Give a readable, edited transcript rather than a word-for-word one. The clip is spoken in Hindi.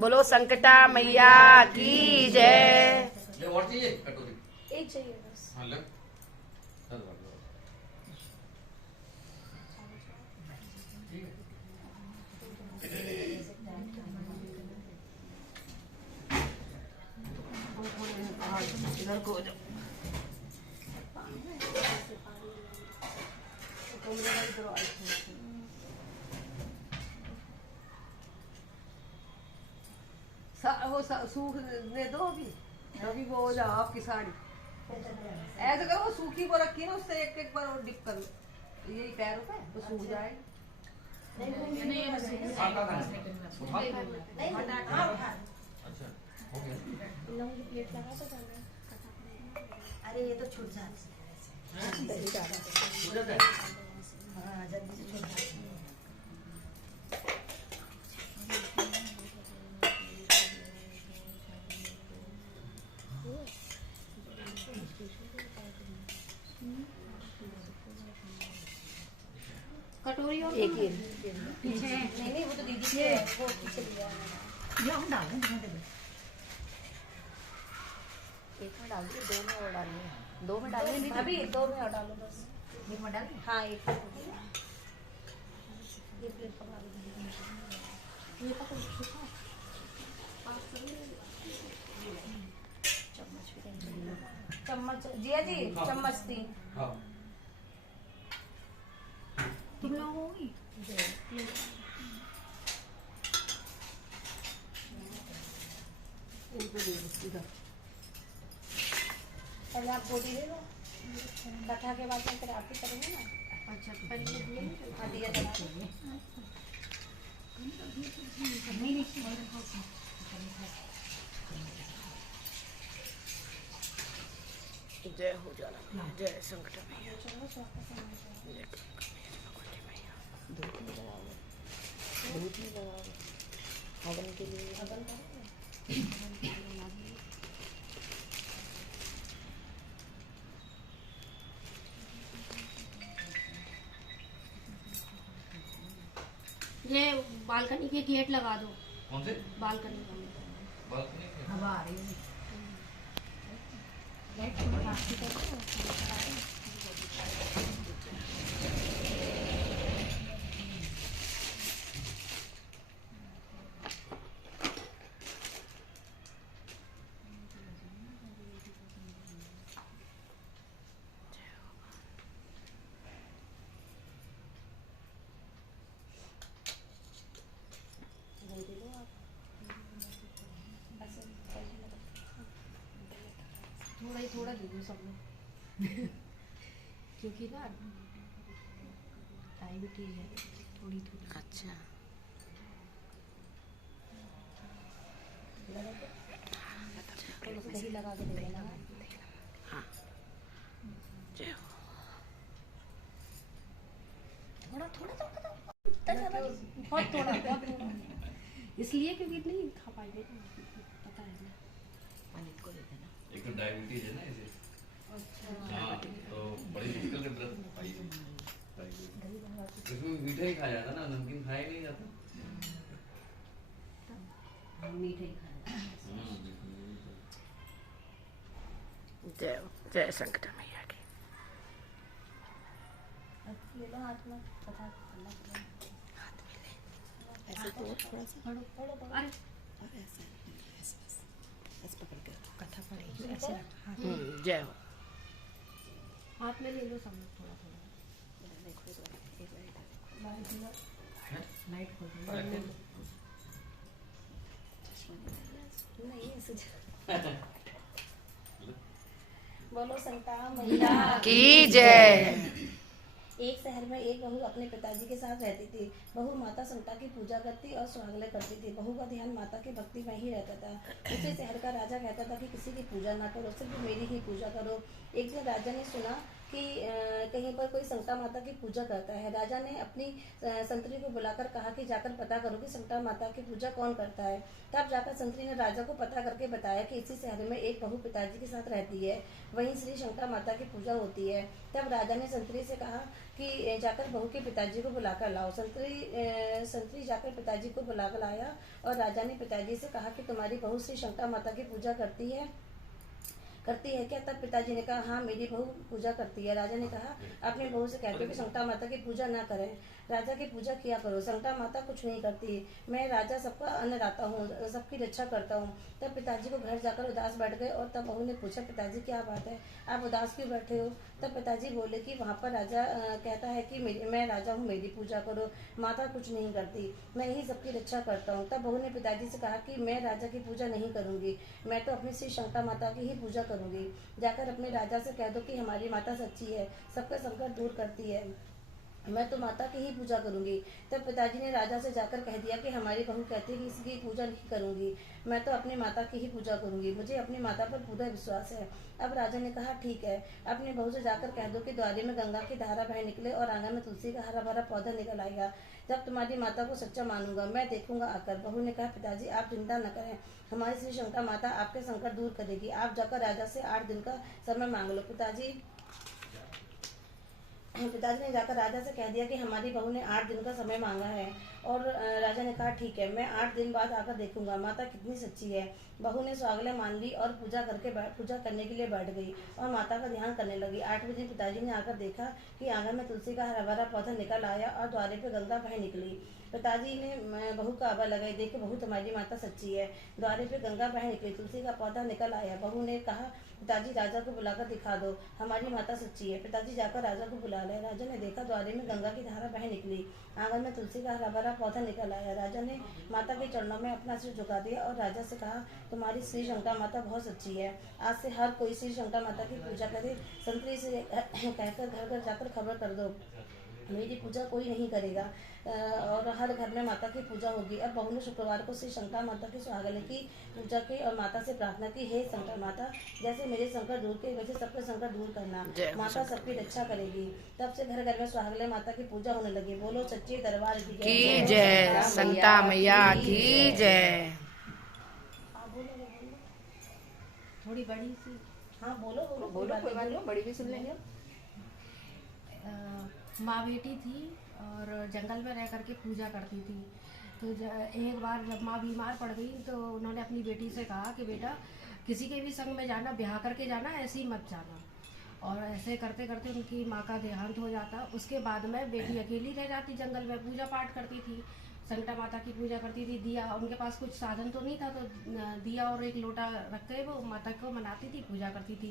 बोलो संकटा मैया की जय। ले और चाहिए कटोरी? एक चाहिए बस। हाँ ले। इधर को जाओ। वो सूख दे दो अभी वो हो जाओ आपकी साड़ी। ऐसे करो, वो सूखी वो रखी ना, उससे एक एक बार और डिप कर लो, यही पैरों पे तो सूख जाएगी। अच्छा हो गया। प्लेट लगा तो जाना है। अरे ये तो छूट जाती है। हो जाता है। हाँ जल्दी से छूट जाती है। कटोरी और एक ही पीछे नहीं वो तो दीदी के वो पीछे दिया है मैंने। ये हम डाल दें दिखा दे। एक में डाल दिए, दो में और डालनी है। दो में डालनी नहीं अभी दो में और डालो बस। एक में डाल। हाँ एक ये प्लेट पकड़ा दो। ये पकड़ सुखा। चम्मच भी देंगे। चम्मच जिया जी चम्मच दी। हाँ तुम लोग होगी पहले आप गोटी दे दो। कथा के बाद में फिर आप ही करेंगे ना। अच्छा पहले ये दिया हाँ दिया जला दो। नहीं जय हो जाना। जय संकट मैया। जय भगवती मैया। धूप में लगाओगे, धूप में लगाओगे हवन के लिए। हवन करोगे? ये बालकनी के गेट लगा दो। कौन से? बालकनी का बालकनी के? हवा आ रही है। थोड़ा दे दो सब में क्योंकि ना डायबिटीज है थोड़ी थोड़ी। अच्छा दही लगा के दे देना। हाँ जय हो। थोड़ा थोड़ा बहुत थोड़ा बहुत थोड़ा। इसलिए क्योंकि नहीं खा पाएंगे पता है ना। अनित को दे देना। एक तो डायबिटीज है ना इसे। हाँ तो बड़ी मुश्किल से व्रत पाई है। इसमें मीठा ही खाया जाता ना, नमकीन खाया नहीं जाता। मीठे ही खाना। जय हो। जय संकट मैया की। ले लो हाथ में कथा करना पड़ेगा। ऐसे तो थोड़ा सा पढ़ो पढ़ो पढ़ो। अरे और ऐसे ऐसे पकड़ के कथा पड़ेगी ऐसे हाथ जय हो। हाथ में ले लो सब लोग थोड़ा थोड़ा। देखो एक बार इधर देखो। लाइट खोल दो। नहीं ऐसे बोलो संता मैया की जय। एक शहर में एक बहू अपने पिताजी के साथ रहती थी। बहू माता संता की पूजा करती और सुहागले करती थी। बहू का ध्यान माता के भक्ति में ही रहता था। उसे शहर का राजा कहता था कि किसी की पूजा ना करो, सिर्फ मेरी ही पूजा करो। एक दिन राजा ने सुना कि कहीं पर कोई संकटा माता की पूजा करता है। राजा ने अपनी संतरी को बुलाकर कहा कि जाकर पता करो कि संकटा माता की पूजा कौन करता है। तब जाकर संतरी ने राजा को पता करके बताया कि इसी शहर में एक बहू पिताजी के साथ रहती है, वहीं श्री संकटा माता की पूजा होती है। तब राजा ने संतरी से कहा कि जाकर बहू के पिताजी को बुलाकर लाओ। संतरी जाकर पिताजी को बुलाकर लाया और राजा ने पिताजी से कहा कि तुम्हारी बहू श्री संकटा माता की पूजा करती है क्या? तब पिताजी ने कहा हाँ, मेरी बहू पूजा करती है। राजा ने कहा अपनी बहू से कहते कि संकटा माता की पूजा ना करें, राजा की पूजा किया करो। संकटा माता कुछ नहीं करती, मैं राजा सबका अन्नदाता हूँ, सबकी रक्षा करता हूँ। तब पिताजी को घर जाकर उदास बैठ गए और तब बहू ने पूछा पिताजी क्या बात है, आप उदास क्यों बैठे हो? तब पिताजी बोले कि वहाँ पर राजा कहता है कि मैं राजा हूँ, मेरी पूजा करो, माता कुछ नहीं करती, मैं ही सबकी रक्षा करता हूँ। तब बहू ने पिताजी से कहा कि मैं राजा की पूजा नहीं करूँगी, मैं तो अपनी श्री संकटा माता की ही पूजा करूँगी। जाकर अपने राजा से कह दो कि हमारी माता सच्ची है, सबका संकट दूर करती है, मैं तो माता की ही पूजा करूंगी। तब पिताजी ने राजा से जाकर कह दिया कि हमारी बहू कहती है कि इसकी पूजा नहीं करूंगी, मैं तो अपनी माता की ही पूजा करूंगी, मुझे अपनी माता पर पूरा विश्वास है। अब राजा ने कहा ठीक है, अपनी बहू से जाकर कह दो कि द्वारे में गंगा की धारा बह निकले और आंगन में तुलसी का हरा भरा पौधा निकल आएगा, जब तुम्हारी माता को सच्चा मानूंगा, मैं देखूंगा आकर। बहू ने कहा पिताजी आप चिंता न करें, हमारी श्री संकटा माता आपके संकट दूर करेगी, आप जाकर राजा से 8 दिन का समय मांग लो। पिताजी ने जाकर राजा से कह दिया कि हमारी बहू ने 8 दिन का समय मांगा है और राजा ने कहा ठीक है, मैं 8 दिन बाद आकर देखूंगा माता कितनी सच्ची है। बहू ने स्वागले मान ली और पूजा करने के लिए बैठ गई और माता का ध्यान करने लगी। 8वें दिन पिताजी ने आकर देखा कि आंगन में तुलसी का हरा भरा पौधा निकल आया और द्वारे पे गंगा बह निकली। पिताजी ने बहू का आबा लगाई, देखे बहू तुम्हारी माता सच्ची है, द्वारे पे गंगा बह निकली, तुलसी का पौधा निकल आया। बहू ने कहा पिताजी राजा को बुलाकर दिखा दो, हमारी माता सच्ची है। पिताजी जाकर राजा को बुला लाए। राजा ने देखा द्वारे में गंगा की धारा बह निकली, आंगन में तुलसी का हरा भरा पौधा निकल आया। राजा ने माता के चरणों में अपना सिर झुका दिया और राजा से कहा तुम्हारी श्री संकटा माता बहुत सच्ची है, आज से हर कोई श्री संकटा माता की पूजा करे। संतरी से कहकर घर घर जाकर खबर कर दो, मेरी पूजा कोई नहीं करेगा और हर घर में माता की पूजा होगी। अब बहू ने शुक्रवार को श्री संकटा माता की सुहागने की पूजा की और माता से प्रार्थना की, हे संकटा माता, जैसे मेरे संकट दूर के वैसे सबके संकट दूर करना, माता सबकी रक्षा करेगी। तब से घर घर में सुहागने माता की पूजा होने लगी। बोलो सच्चे दरबार की जय, संकटा मैया की जय। थोड़ी बड़ी सी हाँ बोलो बोलो बोलो कोई बात नहीं, बड़ी भी सुन लेंगे। माँ बेटी थी और जंगल में रह करके पूजा करती थी। तो एक बार जब माँ बीमार पड़ गई तो उन्होंने अपनी बेटी से कहा कि बेटा किसी के भी संग में जाना, ब्याह करके जाना, ऐसे ही मत जाना। और ऐसे करते करते उनकी माँ का देहांत हो जाता। उसके बाद में बेटी अकेली रह जाती, जंगल में पूजा पाठ करती थी, संकटा माता की पूजा करती थी। दिया, उनके पास कुछ साधन तो नहीं था, तो दिया और एक लोटा रख के वो माता को मनाती थी, पूजा करती थी।